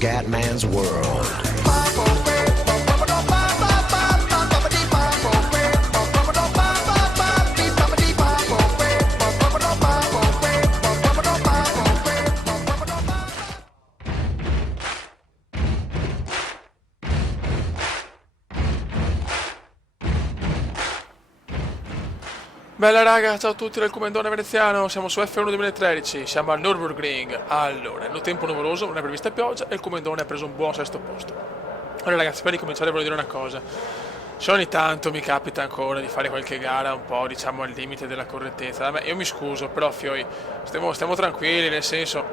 Scatman's World. Bella raga, ciao a tutti dal Comandone Veneziano, siamo su F1 2013, siamo al Nürburgring. Allora, nel tempo nuvoloso, non è prevista pioggia e il Comandone ha preso un buon sesto posto. Allora ragazzi, prima di cominciare voglio dire una cosa. Se ogni tanto mi capita ancora di fare qualche gara un po', diciamo, al limite della correttezza, vabbè, io mi scuso, però fioi, stiamo tranquilli, nel senso...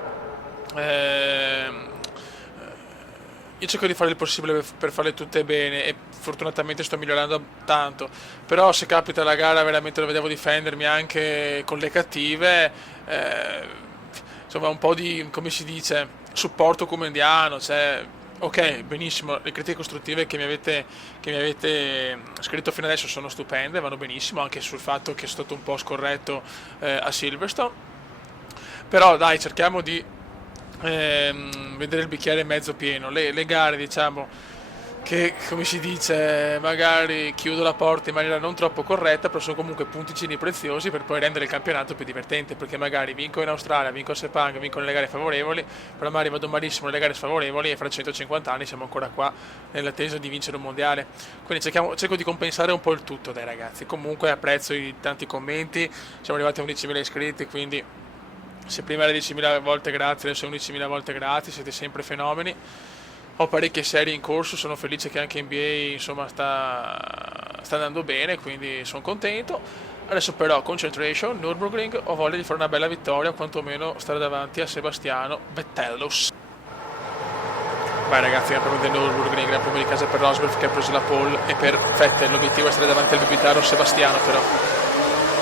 io cerco di fare il possibile per farle tutte bene e fortunatamente sto migliorando tanto, però se capita la gara veramente dove devo difendermi anche con le cattive, insomma un po' di, come si dice, supporto comandiano, cioè ok, benissimo, le critiche costruttive che mi avete scritto fino adesso sono stupende, vanno benissimo, anche sul fatto che sono stato un po' scorretto a Silverstone, però dai, cerchiamo di vedere il bicchiere mezzo pieno. Le gare, diciamo, che come si dice, magari chiudo la porta in maniera non troppo corretta, però sono comunque punticini preziosi per poi rendere il campionato più divertente, perché magari vinco in Australia, vinco a Sepang, vinco nelle gare favorevoli, però magari vado malissimo nelle gare sfavorevoli e fra 150 anni siamo ancora qua nell'attesa di vincere un mondiale. Quindi cerco di compensare un po' il tutto, dai ragazzi. Comunque apprezzo i tanti commenti, siamo arrivati a 11.000 iscritti, quindi se prima era 10.000 volte grazie, adesso 11.000 volte grazie, siete sempre fenomeni. Ho parecchie serie in corso, sono felice che anche NBA insomma sta andando bene, quindi sono contento. Adesso però concentration, Nürburgring, ho voglia di fare una bella vittoria, o quantomeno stare davanti a Sebastiano Vettelus. Vai ragazzi, Gran Premio del Nürburgring, Gran Premio di casa per Rosberg che ha preso la pole, e per Vettel l'obiettivo è stare davanti al bibitaro Sebastiano però.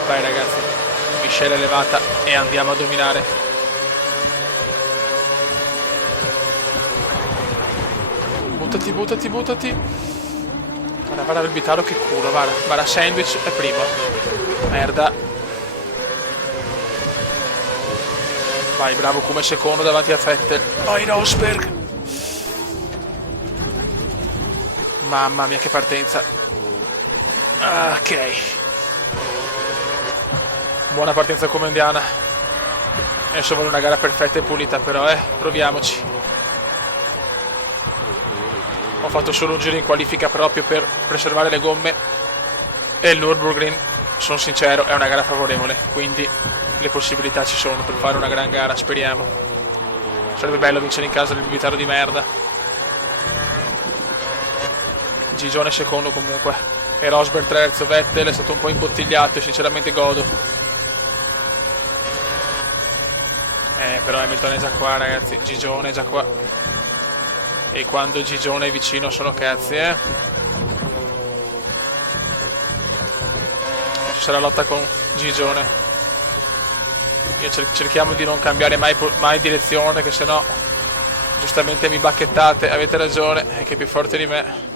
Vai ragazzi, miscela elevata e andiamo a dominare. Buttati. Guarda il bitaro che culo, guarda, sandwich è primo. Merda. Vai, bravo come secondo davanti a Vettel. Vai Rosberg. Mamma mia che partenza. Ok. Buona partenza comandiana. Adesso vuole una gara perfetta e pulita però, proviamoci. Ho fatto solo un giro in qualifica proprio per preservare le gomme e il Nürburgring, sono sincero, è una gara favorevole, quindi le possibilità ci sono per fare una gran gara, speriamo. Sarebbe bello vincere in casa del bibitaro di merda. Gigione secondo comunque e Rosberg terzo. Vettel è stato un po' imbottigliato e sinceramente godo. Però Hamilton è già qua ragazzi, Gigione è già qua. E quando Gigione è vicino sono cazzi, Ci sarà lotta con Gigione. Cerchiamo di non cambiare mai direzione, che sennò giustamente mi bacchettate, avete ragione, è che è più forte di me.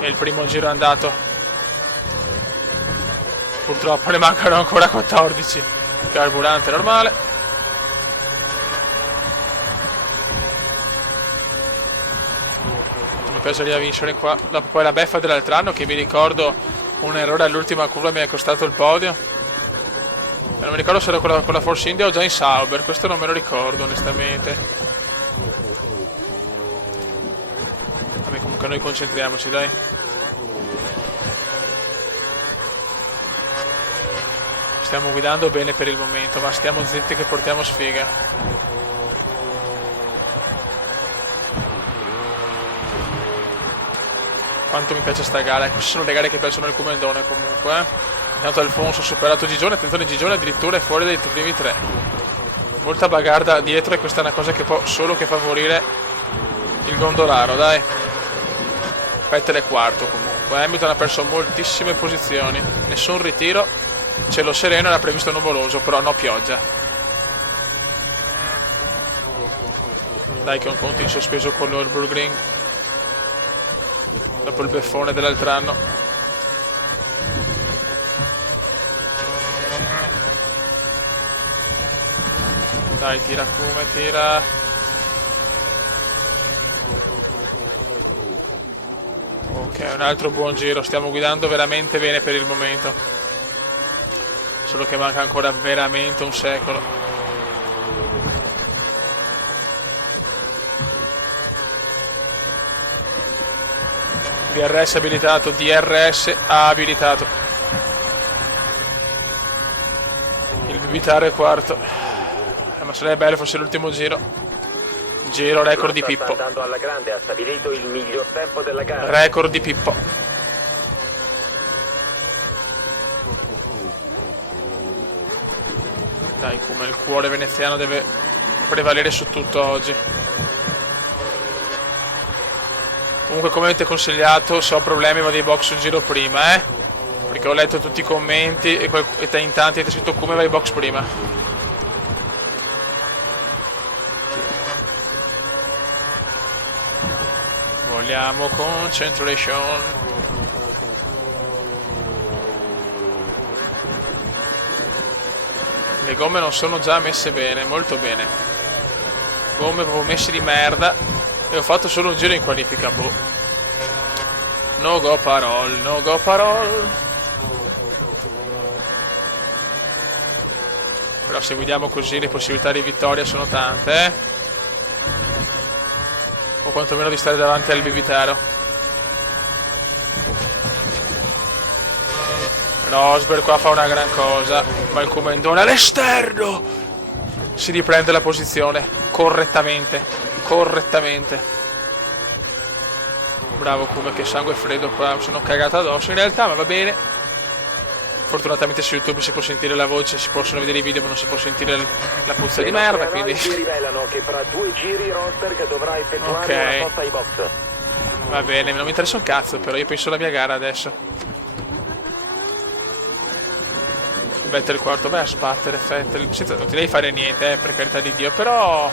E il primo giro è andato. Purtroppo ne mancano ancora 14. Carburante normale. Mi piacerebbe vincere qua. Dopo poi la beffa dell'altro anno, che mi ricordo un errore all'ultima curva mi è costato il podio. E non mi ricordo se era con la Force India o già in Sauber. Questo non me lo ricordo onestamente. Vabbè, comunque noi concentriamoci, dai. Stiamo guidando bene per il momento, ma stiamo zitti che portiamo sfiga. Quanto mi piace sta gara, queste sono le gare che piacciono al Comandone comunque. Intanto Alfonso ha superato Gigione, attenzione Gigione addirittura è fuori dai primi tre. Molta bagarda dietro e questa è una cosa che può solo che favorire il gondolaro, dai. Vettel è quarto comunque, Hamilton ha perso moltissime posizioni, nessun ritiro. Cielo sereno, era previsto nuvoloso, però no pioggia. Dai che ho un conto in sospeso con l'Nürburgring dopo il beffone dell'altro anno. Dai, tira come, tira. Ok, un altro buon giro, stiamo guidando veramente bene per il momento. Solo che manca ancora veramente un secolo. DRS abilitato, DRS abilitato. Il bibitaro è quarto. Ma sarebbe bello fosse l'ultimo giro. Giro record di Pippo. Andando alla grande, ha stabilito il miglior tempo della gara. Record di Pippo. Dai, come il cuore veneziano deve prevalere su tutto oggi. Comunque, come avete consigliato, se ho problemi vado ai box un giro prima, perché ho letto tutti i commenti e in tanti avete scritto come vai ai box prima. Vogliamo concentration. Le gomme non sono già messe bene, molto bene. Gomme proprio messe di merda. E ho fatto solo un giro in qualifica, boh. No go parol, no go parol. Però se guidiamo così le possibilità di vittoria sono tante, o quantomeno di stare davanti al bibitaro. Rosberg qua fa una gran cosa, ma il comandone all'esterno si riprende la posizione correttamente. Bravo Kuma, che sangue freddo qua, mi sono cagato addosso in realtà, ma va bene. Fortunatamente su YouTube si può sentire la voce, si possono vedere i video, ma non si può sentire la puzza di merda, quindi ci rivelano che fra 2 giri Rosberg dovrà effettuare una posta ai box. Va bene, non mi interessa un cazzo, però io penso alla mia gara adesso. Vettel quarto, beh, a sbattere Vettel, senza, non ti devi fare niente, per carità di Dio, però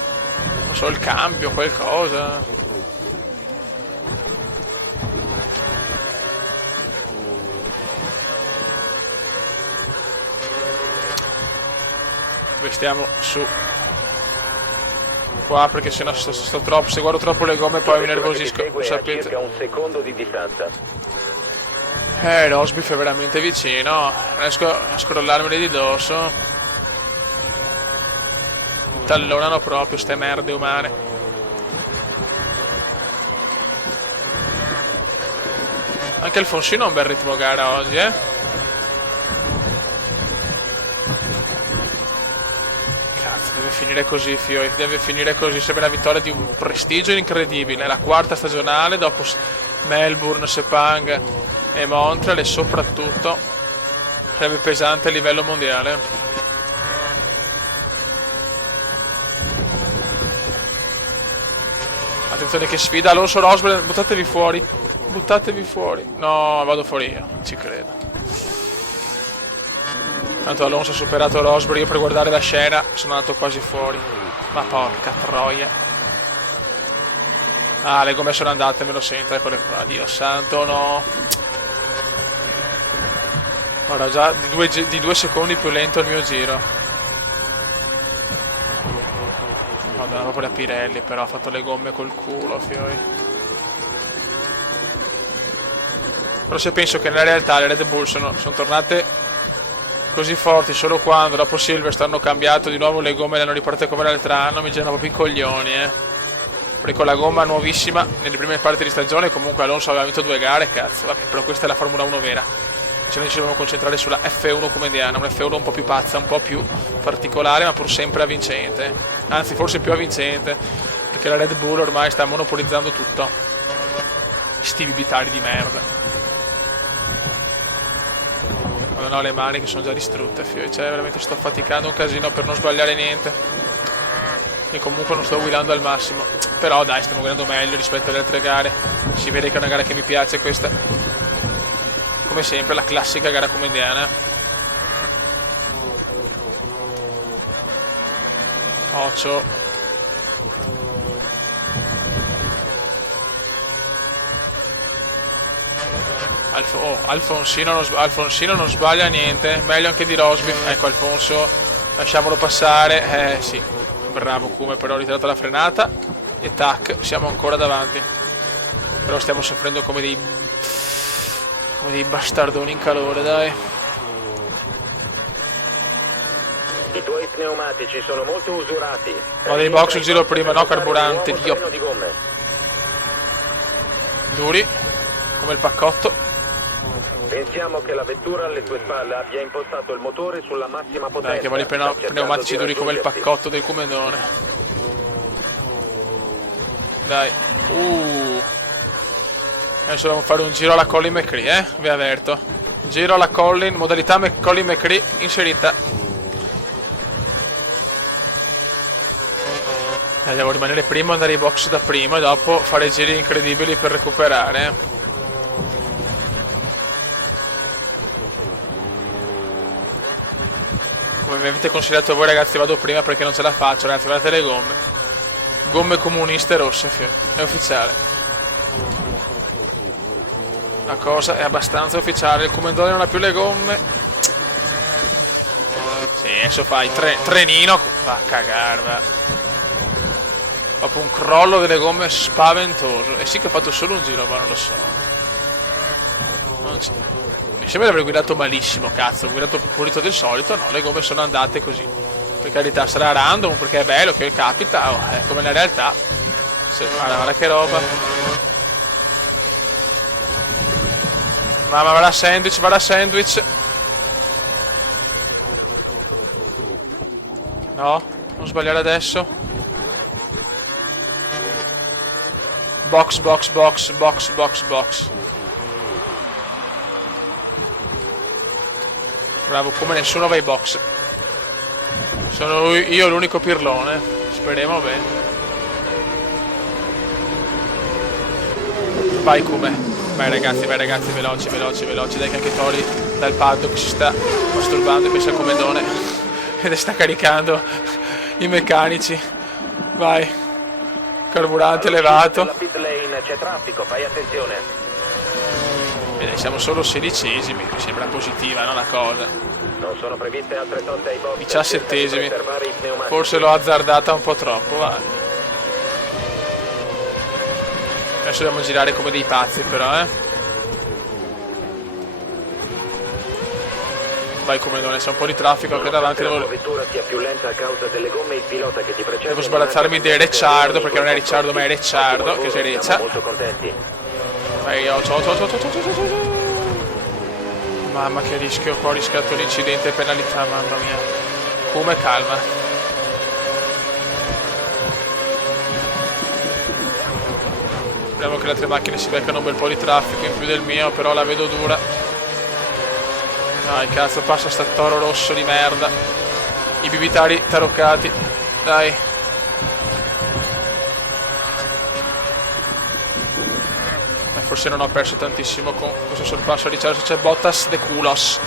non so, il cambio, qualcosa. Stiamo su qua, perché sennò sto troppo, se guardo troppo le gomme poi mi nervosisco, lo sapete. Circa un secondo di distanza. Rosberg è veramente vicino, riesco a scrollarmeli di dosso. Tallonano proprio ste merde umane. Anche Alfonsino ha un bel ritmo gara oggi, Deve finire così, Fio, deve finire così, sembra una vittoria di un prestigio incredibile, la quarta stagionale dopo Melbourne, Sepang e Montreal, e soprattutto sarebbe pesante a livello mondiale. Attenzione che sfida, Alonso Rosberg, buttatevi fuori, no, vado fuori io, ci credo. Tanto Alonso ha superato Rosberg, io per guardare la scena sono andato quasi fuori. Ma porca troia. Ah, le gomme sono andate, me lo sento, eccole qua. Dio santo, no. Guarda, già di 2 secondi più lento il mio giro. Madonna, proprio la Pirelli, però ha fatto le gomme col culo, fioi. Però se penso che nella realtà le Red Bull sono tornate così forti solo quando dopo Silverstone hanno cambiato di nuovo le gomme e le hanno riportate come l'altro anno, mi girano proprio i coglioni, Perché con la gomma nuovissima nelle prime parti di stagione comunque Alonso aveva vinto 2 gare, cazzo, vabbè, però questa è la Formula 1 vera. Cioè noi ci dobbiamo concentrare sulla F1 come indiana, una F1 un po' più pazza, un po' più particolare, ma pur sempre avvincente, anzi forse più avvincente, perché la Red Bull ormai sta monopolizzando tutto. Sti bibitari di merda. Non ho le mani che sono già distrutte, cioè veramente sto faticando un casino per non sbagliare niente, e comunque non sto guidando al massimo, però dai, stiamo guidando meglio rispetto alle altre gare, si vede che è una gara che mi piace questa, come sempre la classica gara come indiana. 8. Alfonsino non sbaglia niente, meglio anche di Rosberg. Ecco Alfonso, lasciamolo passare, sì, Bravo Come, però ho ritirato la frenata e tac, siamo ancora davanti. Però stiamo soffrendo come dei bastardoni in calore, dai. I tuoi pneumatici sono molto usurati. Ho dei box un giro prima, no carburante, Dio. Duri, come il paccotto. Pensiamo che la vettura alle tue spalle abbia impostato il motore sulla massima potenza. Dai, che voglio i pneumatici duri come il paccotto del Comendone. Dai. Adesso dobbiamo fare un giro alla Colin McRae, vi avverto. Giro alla Colin, modalità Colin McRae inserita. Devo rimanere primo, andare ai box da primo e dopo fare giri incredibili per recuperare. Come mi avete consigliato voi ragazzi, vado prima perché non ce la faccio, ragazzi, guardate le gomme. Gomme comuniste rosse, è ufficiale. La cosa è abbastanza ufficiale, il Comendone non ha più le gomme. Sì, adesso fai trenino, va a cagare, va. Dopo un crollo delle gomme spaventoso. E sì che ho fatto solo un giro, ma non lo so. Mi sembra di aver guidato malissimo, cazzo. Ho guidato più pulito del solito. No, le gomme sono andate così. Per carità, sarà random perché è bello che capita. È come la realtà. Guarda che roba. Mamma, va la sandwich. No, non sbagliare adesso. Box. Bravo, come nessuno va ai box. Sono io l'unico pirlone. Speriamo bene. Vai Come. Vai ragazzi, veloci. Dai che anche Tori dal paddock si sta masturbando e pensa al Comendone. Ed sta caricando i meccanici. Vai. Carburante elevato. C'è traffico, fai attenzione. Bene, siamo solo 16esimi, mi sembra positiva, no, la cosa. Non sono previste altre soste ai box. 17esimi. Forse l'ho azzardata un po' troppo, vai. Adesso dobbiamo girare come dei pazzi però, Vai Comendone, c'è un po' di traffico anche davanti. La vettura sia più lenta a causa delle gomme, il pilota che ti precede. Devo sbarazzarmi di Ricciardo, perché non è Ricciardo ma è Ricciardo che si reccia. Molto contenti. Vai, Mamma che rischio, qua ho rischiato l'incidente e penalità, mamma mia. Come calma. Speriamo che le altre macchine si beccano un bel po' di traffico in più del mio, però la vedo dura. Dai cazzo, passa sta toro rosso di merda. I bibitari taroccati. Dai. Forse non ho perso tantissimo con questo sorpasso di Charles. C'è Bottas de culos.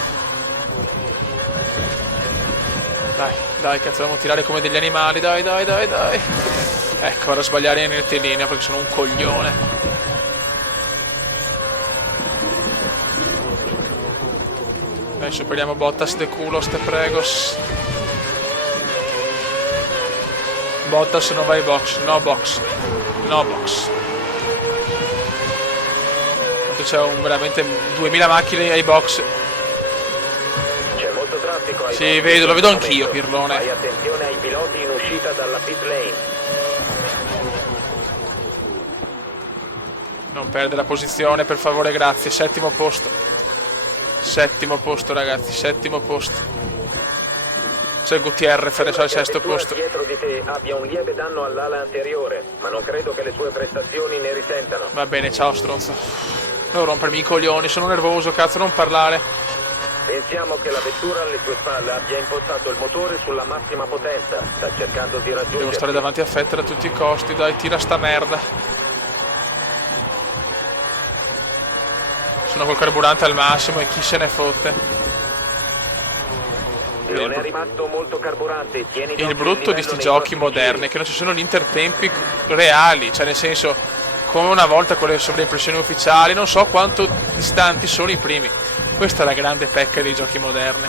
Dai cazzo, dobbiamo tirare come degli animali. Dai. Ecco, vado a sbagliare in rettilinea perché sono un coglione. Dai, superiamo Bottas de culos, te pregos. Bottas non va ai box. No box. C'è veramente 2000 macchine ai box. C'è molto traffico ai Sì, vedo, lo vedo anch'io, pirlone. Fai attenzione ai piloti in uscita dalla pit lane. Non perdere la posizione, per favore, grazie. Settimo posto, ragazzi, settimo posto. C'è Gutierrez adesso al sesto posto. Dietro di te abbia un lieve danno all'ala anteriore, ma non credo che le sue prestazioni ne risentano. Va bene, ciao stronzo. Non rompermi i coglioni, sono nervoso, cazzo, non parlare. Pensiamo che la vettura alle tue spalle abbia impostato il motore sulla massima potenza. Sta cercando di raggiungere. Devo stare davanti a Vettel a tutti i costi, dai, tira sta merda. Sono col carburante al massimo e chi se ne fotte. Non è rimasto molto carburante. Il brutto di sti giochi moderni è che non ci sono gli intertempi reali, cioè nel senso, come una volta con le sovraimpressioni ufficiali, non so quanto distanti sono i primi. Questa è la grande pecca dei giochi moderni.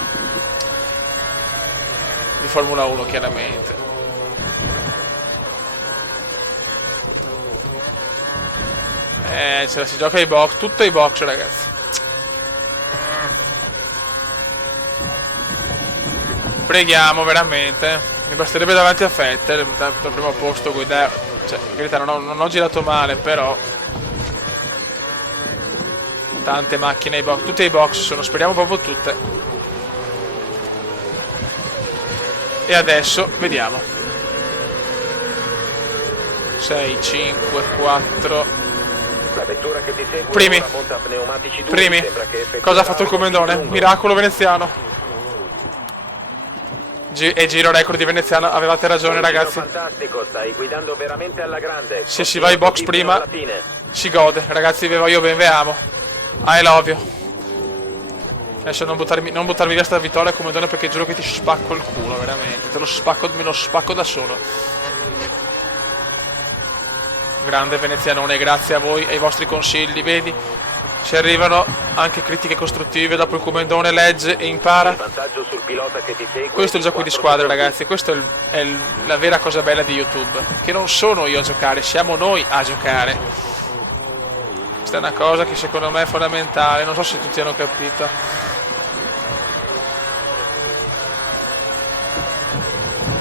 Di Formula 1 chiaramente. Se la si gioca ai box, tutto ai box, ragazzi. Preghiamo veramente. Mi basterebbe davanti a Vettel dal primo posto guidare. Cioè, in verità non ho girato male, però tante macchine ai box, tutte ai box sono, speriamo proprio tutte. E adesso vediamo. 6, 5, 4. La vettura che ti segue Primi. ora monta pneumatici duri, Primi. sembra che Cosa ha fatto il commendone? Miracolo veneziano. E giro record di veneziano, avevate ragione, ragazzi. Fantastico, stai guidando veramente alla grande. Se si va ai box Così prima alla fine. si gode, ragazzi, vi voglio ben, vi amo. I love you. Adesso non buttarmi via sta vittoria come donne, perché giuro che ti spacco il culo, veramente. Te lo spacco, me lo spacco da solo. Grande venezianone, grazie a voi e ai vostri consigli, vedi? Ci arrivano anche critiche costruttive, dopo il commendone legge e impara. Il vantaggio sul pilota che ti segue. Questo è il gioco di squadra, ragazzi, questa è la vera cosa bella di YouTube, che non sono io a giocare, siamo noi a giocare. Questa è una cosa che secondo me è fondamentale, non so se tutti hanno capito.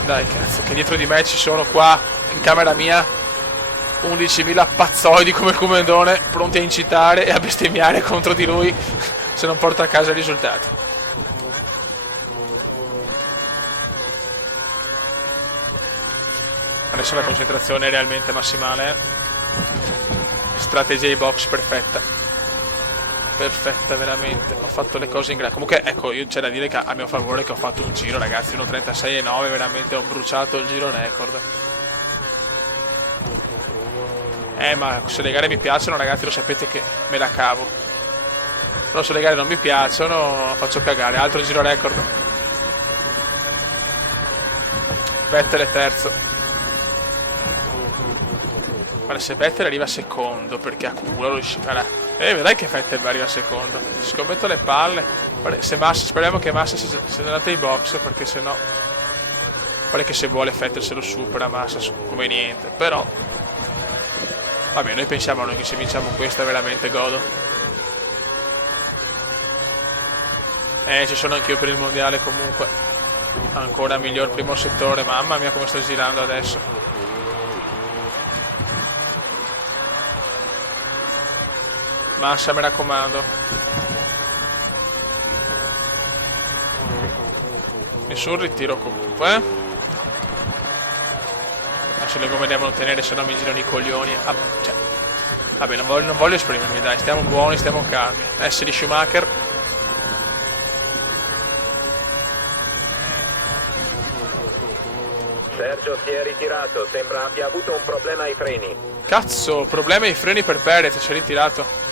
Dai cazzo, che dietro di me ci sono qua, in camera mia, 11.000 pazzoidi come il commendone, pronti a incitare e a bestemmiare contro di lui se non porta a casa il risultato. Adesso la concentrazione è realmente massimale. Strategia ai box perfetta. Perfetta veramente. Ho fatto le cose in grado. Comunque ecco, c'è da dire che a mio favore che ho fatto un giro, ragazzi, 1.36,9, veramente ho bruciato il giro record. Ma se le gare mi piacciono, ragazzi, lo sapete che me la cavo. Però se le gare non mi piacciono, faccio cagare. Altro giro record. Vettel è terzo. Guarda, se Vettel arriva secondo, perché a culo lo farà. Vedrai che Vettel arriva secondo. Scommetto le palle. Guarda, se Massa, speriamo che Massa sia andato ai box, perché sennò pare che se vuole Vettel se lo supera Massa come niente. Però vabbè, noi pensiamo che se vinciamo questa veramente godo. Ci sono anch'io per il mondiale comunque. Ancora miglior primo settore, mamma mia come sto girando adesso. Massa, mi raccomando. Nessun ritiro comunque. Adesso le gomme devono tenere, se no mi girano i coglioni. Cioè, vabbè, non voglio esprimermi, dai, stiamo buoni, stiamo calmi. S di Schumacher. Sergio si è ritirato, sembra abbia avuto un problema ai freni. Cazzo, problemi ai freni per Perez, si è ritirato.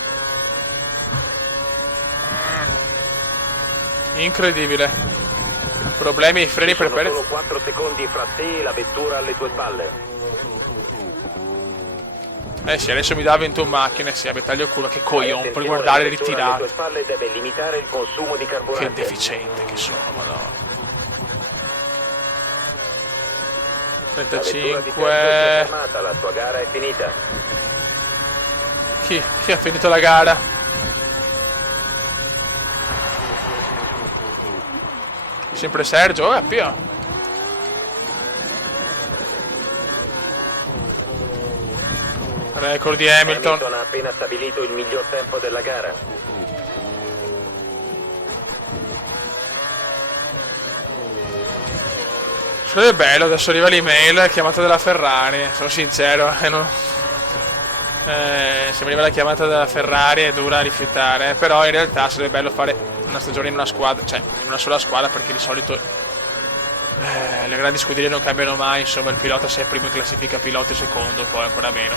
Incredibile. Problemi ai freni per Perez. Solo 4 secondi fra te e la vettura alle tue spalle. Sì, adesso mi dà 21 macchine, sì, vabbè, taglio il culo, che coglione, per guardare ritirato. alle tue spalle deve limitare il consumo di carburante. Che deficiente che sono, madonna. 35. Fermata, la tua gara è finita. Chi ha finito la gara? Sempre Sergio, Pio. Record di Hamilton. Hamilton ha appena stabilito il miglior tempo della gara. È bello, adesso arriva l'email, chiamata della Ferrari, sono sincero, se mi arriva la chiamata della Ferrari è dura a rifiutare, però in realtà sarebbe bello fare una stagione in una squadra, cioè in una sola squadra, perché di solito le grandi scuderie non cambiano mai, insomma il pilota se è primo in classifica pilota e secondo, poi ancora meno.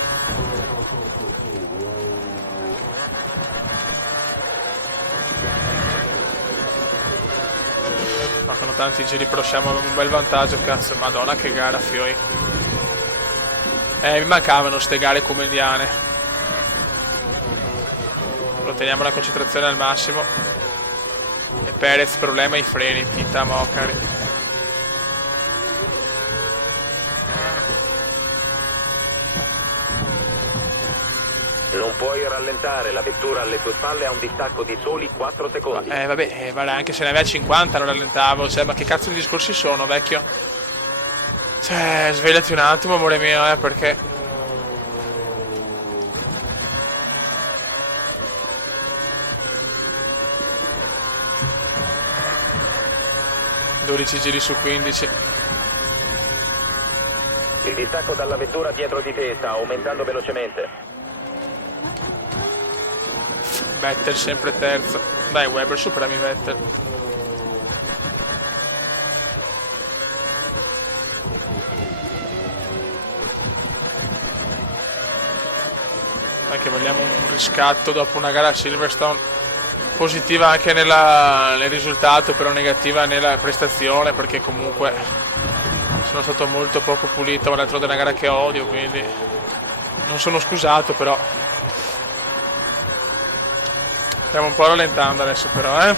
Mancano tanti giri, però siamo un bel vantaggio, cazzo, madonna che gara, fioi. Mi mancavano ste gare comediane. Però teniamo la concentrazione al massimo. E Perez, problema ai freni, Tita Mocari. Non puoi rallentare, la vettura alle tue spalle ha un distacco di soli 4 secondi. Vabbè, vale, anche se ne aveva 50 non rallentavo, cioè, ma che cazzo di discorsi sono, vecchio? Cioè, svegliati un attimo, amore mio, perché... 12 giri su 15. Il distacco dalla vettura dietro di te sta aumentando velocemente. Vettel sempre terzo. Dai Weber, superami Vettel. Dai che vogliamo un riscatto dopo una gara a Silverstone. Positiva anche nel risultato, però negativa nella prestazione, perché comunque sono stato molto poco pulito, ma l'altro è una gara che odio, quindi non sono scusato, però stiamo un po' rallentando adesso, però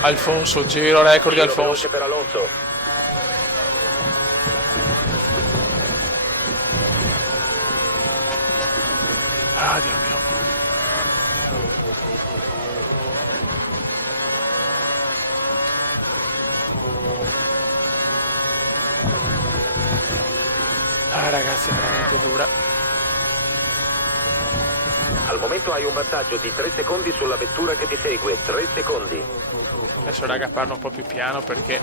Alfonso, giro record di Alfonso. Per Alonso. Ah, Dio mio. Ah, ragazzi, è veramente dura. Al momento hai un vantaggio di 3 secondi sulla vettura che ti segue. 3 secondi. Adesso, raga, parlo un po' più piano perché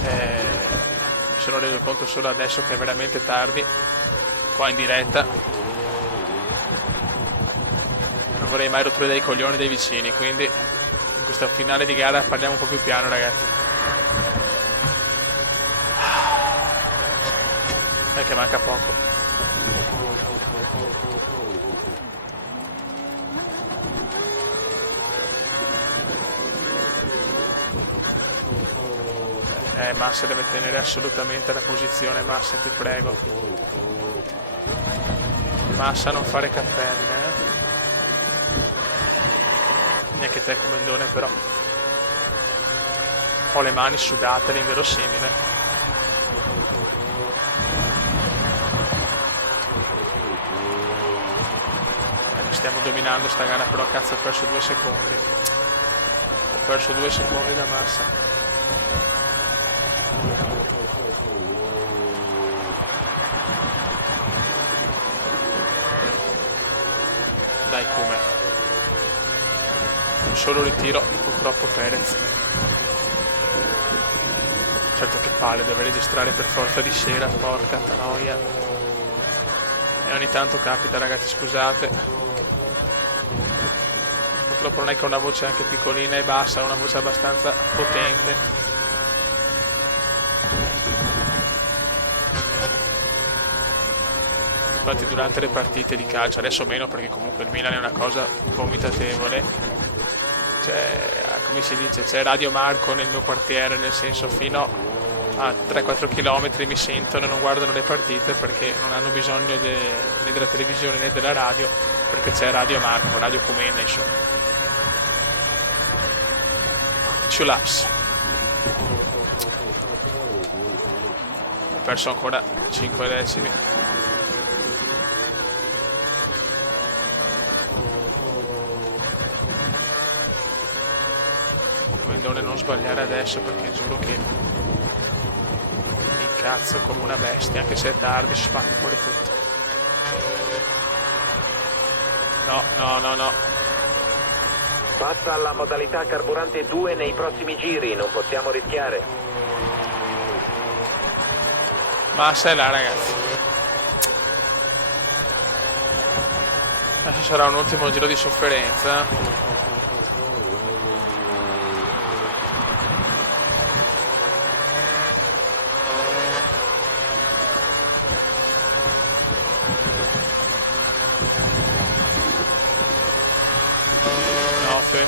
mi sono reso conto solo adesso che è veramente tardi qua in diretta. Non vorrei mai rotture dai coglioni dei vicini, quindi in questo finale di gara parliamo un po' più piano, ragazzi. Che manca poco. Massa deve tenere assolutamente la posizione, Massa, ti prego. Massa, non fare cappelle, Neanche te comandone, però ho le mani sudate, l'inverosimile. Stiamo dominando sta gara, però cazzo ho perso 2 secondi. Ho perso 2 secondi da Massa. Dai, come? Un solo ritiro, purtroppo Perez. Certo che palle, deve registrare per forza di sera, porca troia. E ogni tanto capita, ragazzi, scusate. Purtroppo non è che ho una voce anche piccolina e bassa, ho una voce abbastanza potente. Infatti durante le partite di calcio, adesso meno perché comunque il Milan è una cosa vomitatevole, cioè, come si dice, c'è Radio Marco nel mio quartiere, nel senso fino a 3-4 km mi sentono e non guardano le partite perché non hanno bisogno né della televisione né della radio, perché c'è Radio Marco, Radio Comenda, insomma. Laps. Ho perso ancora 5 decimi. Comendone, non sbagliare adesso perché giuro che mi incazzo come una bestia, anche se è tardi, spacco fuori tutto. No. Passa alla modalità carburante 2 nei prossimi giri, non possiamo rischiare. Massa è là, ragazzi. Adesso sarà un ultimo giro di sofferenza.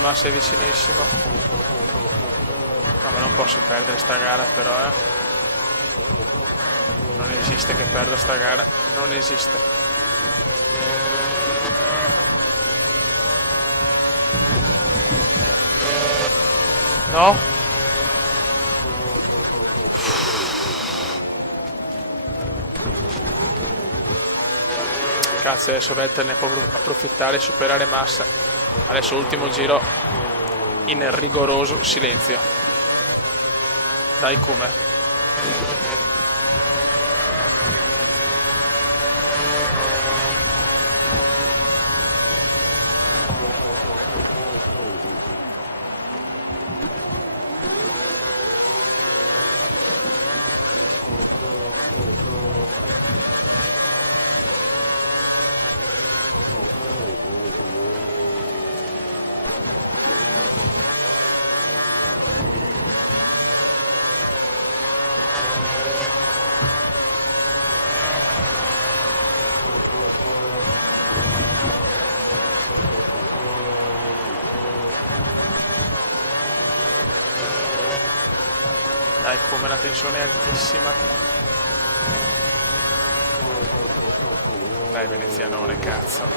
Massa è vicinissimo. No, ma non posso perdere sta gara, però non esiste che perda sta gara, non esiste. No. Cazzo, adesso Vettel ne può approfittare e superare Massa. Adesso ultimo giro in rigoroso silenzio. Dai come. Dai come, la tensione è altissima. Dai venezianone, cazzo.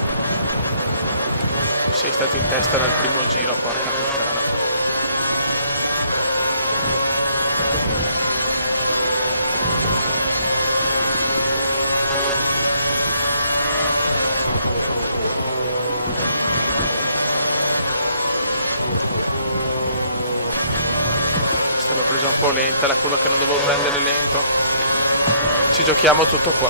Sei stato in testa dal primo giro, porca puttana. L'ho presa un po' lenta, la curva che non dovevo prendere lento. Ci giochiamo tutto qua.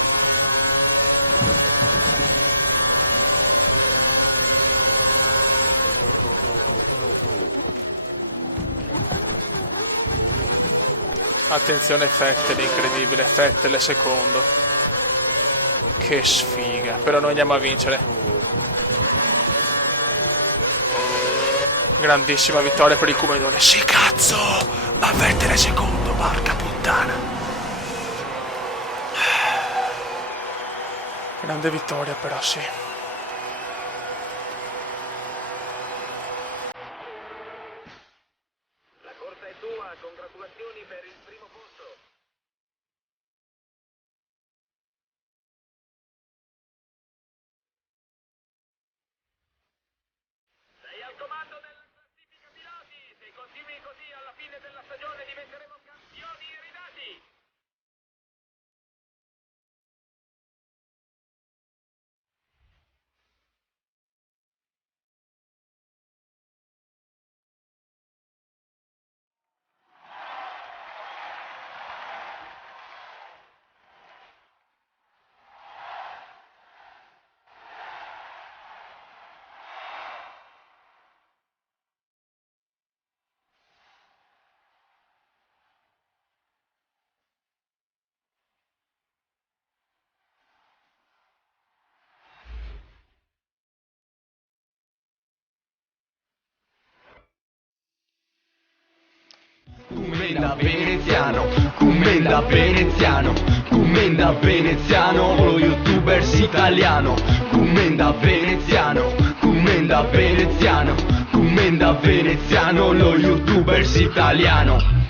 Attenzione Vettel, incredibile, Vettel è secondo. Che sfiga, però noi andiamo a vincere. Grandissima vittoria per il Cumedone. Sì cazzo! Ma Vettel è secondo, porca puttana. Grande vittoria però, sì. La corsa è tua, congratulazioni per il primo posto. Sei al comando della classifica piloti. Se continui così alla fine della stagione diventeremo campioni iridati. Commenda veneziano, commenda veneziano, commenda veneziano, lo youtubers italiano. Commenda veneziano, commenda veneziano, commenda veneziano, lo youtubers italiano.